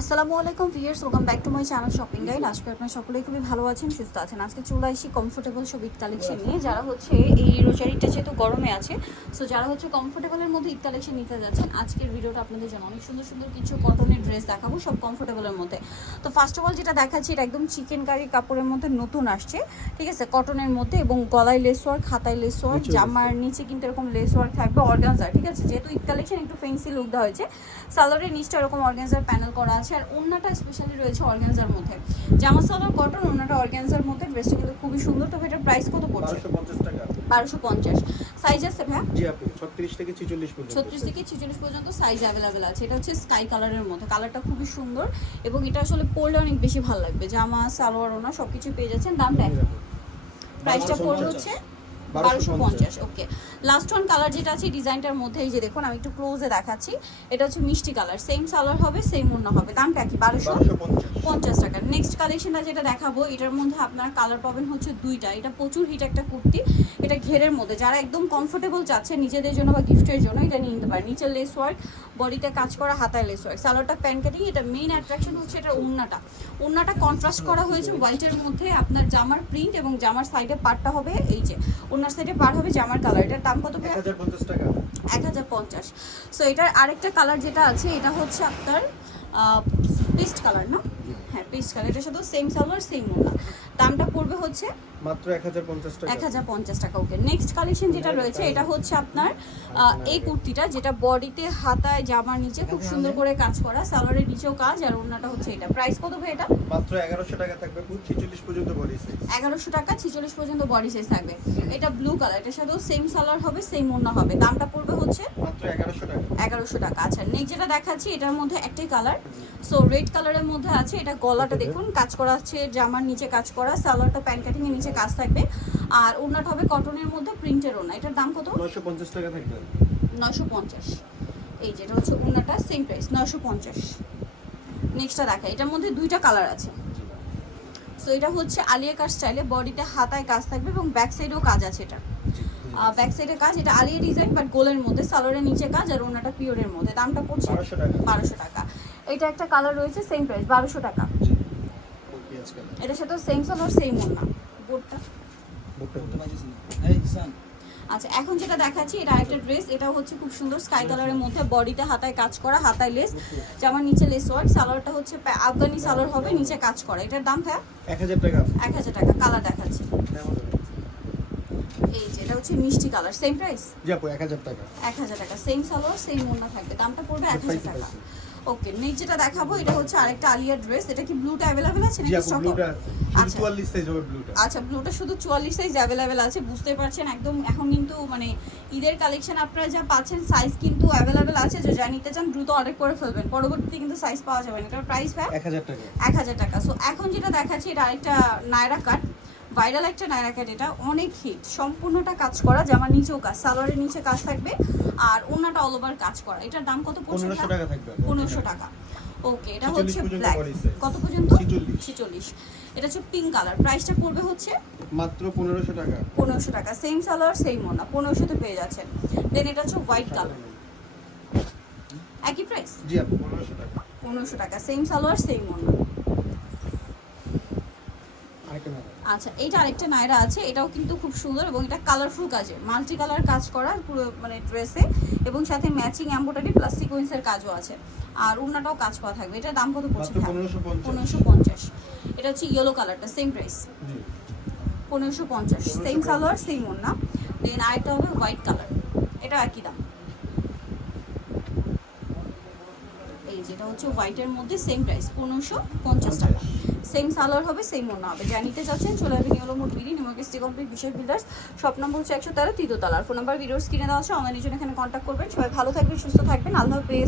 আসসালামু আলাইকুম viewers welcome back to my channel shopping guide আজকে আপনারা সকলেই খুবই ভালো আছেন সুস্থ আছেন। আজকে চলে আসি কমফোর্টেবল সব ঈদ কালেকশন নিয়ে। যারা হচ্ছে এই রোজারিটা যেহেতু গরমে আছে সো যারা হচ্ছে কমফোর্টেবলের মধ্যে ঈদ কালেকশন নিতে যাচ্ছেন আজকের ভিডিওটা আপনাদের জন্য অনেক সুন্দর সুন্দর কিছু কটনের ড্রেস দেখাবো সব কমফোর্টেবলের মধ্যে। তো ফার্স্ট অফ অল যেটা দেখাচ্ছি এটা একদম চিকেন কারি কাপড়ের মধ্যে নতুন আসছে ঠিক আছে? কটনের মধ্যে এবং গলায় লেস ওয়ার্ক হাতায় লেস ওয়ার্ক জামার নিচে কিন্তু এরকম লেস ওয়ার্ক থাকবে অর্গানজার ঠিক আছে? যেহেতু ঈদ কালেকশন একটু ফেন্সি লুক দেওয়া হয়েছে সালোয়ারের নিচটা এরকম অর্গানজার প্যানেল করা আছে আর ওন্নাটা স্পেশালি রয়েছে অর্গানজার মধ্যে। জামা সালোয়ার কটন ওন্নাটা অর্গানজার মধ্যে। ড্রেসটা কিন্তু খুবই সুন্দর। তবে এটার প্রাইস কত পড়ছে? বারোশো পঞ্চাশ সাইজ আছে ভাইয়া? জি আপু ছত্রিশ থেকে ছিচল্লিশ পর্যন্ত ছত্রিশ থেকে ছিচল্লিশ পর্যন্ত সাইজ অ্যাভেলেবেল আছে। এটা হচ্ছে স্কাই কালারের মধ্যে। কালারটা খুবই সুন্দর এবং এটা আসলে পরলে অনেক বেশি ভালো লাগবে। জামা সালোয়ার ওনা সব কিছু পেয়ে যাচ্ছেন। দামটা প্রাইসটা পড়বে হচ্ছে বারোশো পঞ্চাশ। ওকে লাস্ট ওয়ান কালার যেটা আছে ডিজাইনটার মধ্যে এই যে দেখুন আমি একটু ক্লোজে দেখাচ্ছি। এটা হচ্ছে মিষ্টি কালার সেম সালোয়ার হবে সেম অন্য হবে। দামটা কি বারোশো পঞ্চাশ। টাকা। নেক্সট কালেকশনটা যেটা দেখাবো এটার মধ্যে আপনার কালার পাবেন হচ্ছে দুইটা। এটা প্রচুর হিট একটা কুর্তি। এটা ঘেরের মধ্যে। যারা একদম কমফোর্টেবল চাচ্ছে নিজেদের জন্য বা গিফটের জন্য এটা নিয়ে নিতে পারে নিচের লেস ওয়ার্ক বডিতে কাজ করা হাতায় লেস ওয়ার্ক সালোয়ারটা প্যান্ট কাটিং এটা মেইন অ্যাট্রাকশন হচ্ছে এটা উন্নাটা উন্নাটা কন্ট্রাস্ট করা হয়েছে হোয়াইটের মধ্যে। আপনার জামার প্রিন্ট এবং জামার সাইডে পাটটা হবে এই যে। ওনার সাইডে পার হবে জামার কালার এটার দাম কত এক হাজার পঞ্চাশ টাকা। এক হাজার পঞ্চাশ। সো এটার আরেকটা কালার যেটা আছে এটা হচ্ছে আপনার পেস্ট কালার না? হ্যাঁ পেস্ট কালার এটা শুধু সেম সালোয়ার সেম মোনা দামটা পড়বে হচ্ছে মাত্র এক হাজার পঞ্চাশ টাকা। এক হাজার পঞ্চাশ টাকা ওকে নেক্সট কালেকশন যেটা রয়েছে এটা হচ্ছে আপনার এই কুর্তিটা যেটা বডিতে হাতায় জামার নিচে খুব সুন্দর করে কাজ করা সালোয়ারের নিচেও কাজ আর ওনাটা হচ্ছে এটা। প্রাইস কত ভাই এটা? মাত্র এগারোশো টাকা থাকবে পুরো ছিচল্লিশ পর্যন্ত বডি সাইজ এগারোশো টাকা ছিচল্লিশ পর্যন্ত বডি সাইজ থাকবে। এটা ব্লু কালার এটার সাথেও সেম সালোয়ার হবে সেম ওনা হবে। দামটা পড়বে হচ্ছে মাত্র এগারোশো টাকা। এগারোশো টাকা। আচ্ছা নেক্সট যেটা দেখাচ্ছি এটার মধ্যে একটাই কালার সো রেড কালারের মধ্যে আছে এটা গলাটা দেখুন কাজ করা আছে জামার নিচে কাজ করা সালোয়ারটা প্যান্ট কাটিং এর নিচে কাজ থাকবে। আর ওনাটা হবে কটনের মধ্যে প্রিন্টের ওনা এটার দাম কত? নয়শো পঞ্চাশ টাকা থাকবে। নয়শো পঞ্চাশ। এই যেটা হচ্ছে ওনাটা সেম প্রাইস নয়শো পঞ্চাশ। নেক্সটটা দেখা এটার মধ্যে দুইটা কালার আছে। সো এটা হচ্ছে আলিয়া কাট স্টাইলে বডিতে হাতায় কাজ থাকবে এবং ব্যাক সাইডেও কাজ আছে এটা। ব্যাক সাইডে কাজ এটা আলিয়া ডিজাইন বাট গোলের মধ্যে সালোয়ারের নিচে কাজ আর ওনাটা পিওরের মধ্যে। দামটা পড়ছে বারোশো টাকা। এটা একটা কালার রয়েছে সেম প্রাইস বারোশো টাকা। এটার সাথে সেম সালোয়ার সেম ওনা বোর্ডটা। আচ্ছা এখন যেটা দেখাচ্ছি এটা একটা ড্রেস এটা হচ্ছে খুব সুন্দর স্কাই কালারের মধ্যে বডিতে হাতায় কাজ করা হাতায় লেস জামার নিচে লেস ওয়ার্ক সালোয়ারটা হচ্ছে আফগানি সালোয়ার হবে নিচে কাজ করা। এটার দাম হ্যাঁ এক হাজার টাকা। এক হাজার টাকা কালার দেখাচ্ছি। এই যে এটা হচ্ছে মিষ্টি কালার সেম প্রাইস জি আপু এক হাজার টাকা। এক হাজার টাকা সেম সালোয়ার সেম ওড়না থাকবে। দামটা পড়বে এক হাজার টাকা। ওকে নেক্সট যেটা দেখাবো এটা হচ্ছে আরেকটা আলিয়ার ড্রেস এটা কি ব্লুটা অ্যাভেলেবেল আছে নাকি স্টক আচ্ছা। চুয়াল্লিশ সাইজ হবে ব্লুটা আচ্ছা ব্লুটা শুধু চুয়াল্লিশ সাইজ অ্যাভেলেবেল আছে বুঝতে পারছেন? একদম এখন কিন্তু মানে ঈদের কালেকশন আপনারা যা পাচ্ছেন সাইজ কিন্তু অ্যাভেলেবেল আছে। যে যা নিতে চান দ্রুত অর্ডার করে ফেলবেন। পরবর্তীতে কিন্তু সাইজ পাওয়া যাবে না এটার প্রাইস ভাই এক হাজার টাকা। এক হাজার টাকা। সো এখন যেটা দেখাচ্ছি এটা আরেকটা নায়রা কাট ভাইরাল একটা নায়রা কাট এটা অনেক হিট সম্পূর্ণটা কাজ করা জামার নিচেও কাজ সালোয়ারের নিচে কাজ থাকবে আর ওনাটা অল ওভার কাজ করা। এটার দাম কত পড়ছে পনেরোশো টাকা থাকবে পনেরোশো টাকা। ওকে এটা হচ্ছে ব্ল্যাক কত পর্যন্ত? 46 ছিচল্লিশ। এটা হচ্ছে পিঙ্ক কালার প্রাইসটা পড়বে হচ্ছে? মাত্র পনেরোশো টাকা। পনেরোশো টাকা। সেম সালোয়ার সেম ওনা পনেরোশোতে পেয়ে যাচ্ছেন। দেন এটা হচ্ছে হোয়াইট কালার একই প্রাইস জি আপু পনেরোশো টাকা। পনেরোশো টাকা। সেম সালোয়ার সেম ওনা। আচ্ছা এইটা আরেকটা নায়রা আছে এটাও কিন্তু খুব সুন্দর এবং এটা কালারফুল কাজে মাল্টি কালার কাজ করা পুরো মানে ড্রেসে এবং সাথে ম্যাচিং এম্বোটারি প্লাস সিকোয়েন্সের কাজও আছে। আর উন্নাটাও কাজ করা থাকবে এটার দাম কত পড়ছে পনেরোশো পঞ্চাশ। এটা হচ্ছে ইয়েলো কালারটা সেম প্রাইস পনেরোশো পঞ্চাশ। সেম সালোয়ার সেম ওন্না দেন আরেকটা হবে হোয়াইট কালার এটা একই দাম এই যেটা হচ্ছে হোয়াইটের মধ্যে সেম প্রাইস পনেরোশো পঞ্চাশ টাকা। সেম সালোয়ার হবে সেম ওনা হবে। যা নিতে চাচ্ছেন, চলে আসবেন ইয়েলো মোট বিডি নিমকে স্টি কমপ্লিট বিশেষ বিল্ডার্স শপ নম্বর হচ্ছে একশো তেরো তৃতীয় তলার ফোন নাম্বার ভিডিওস কিনে দেওয়া আছে। অনলাইনের জন্য এখানে কন্ট্যাক্ট করবেন। সবাই ভালো থাকবেন, সুস্থ থাকবেন। আল্লাহ হাফেজ।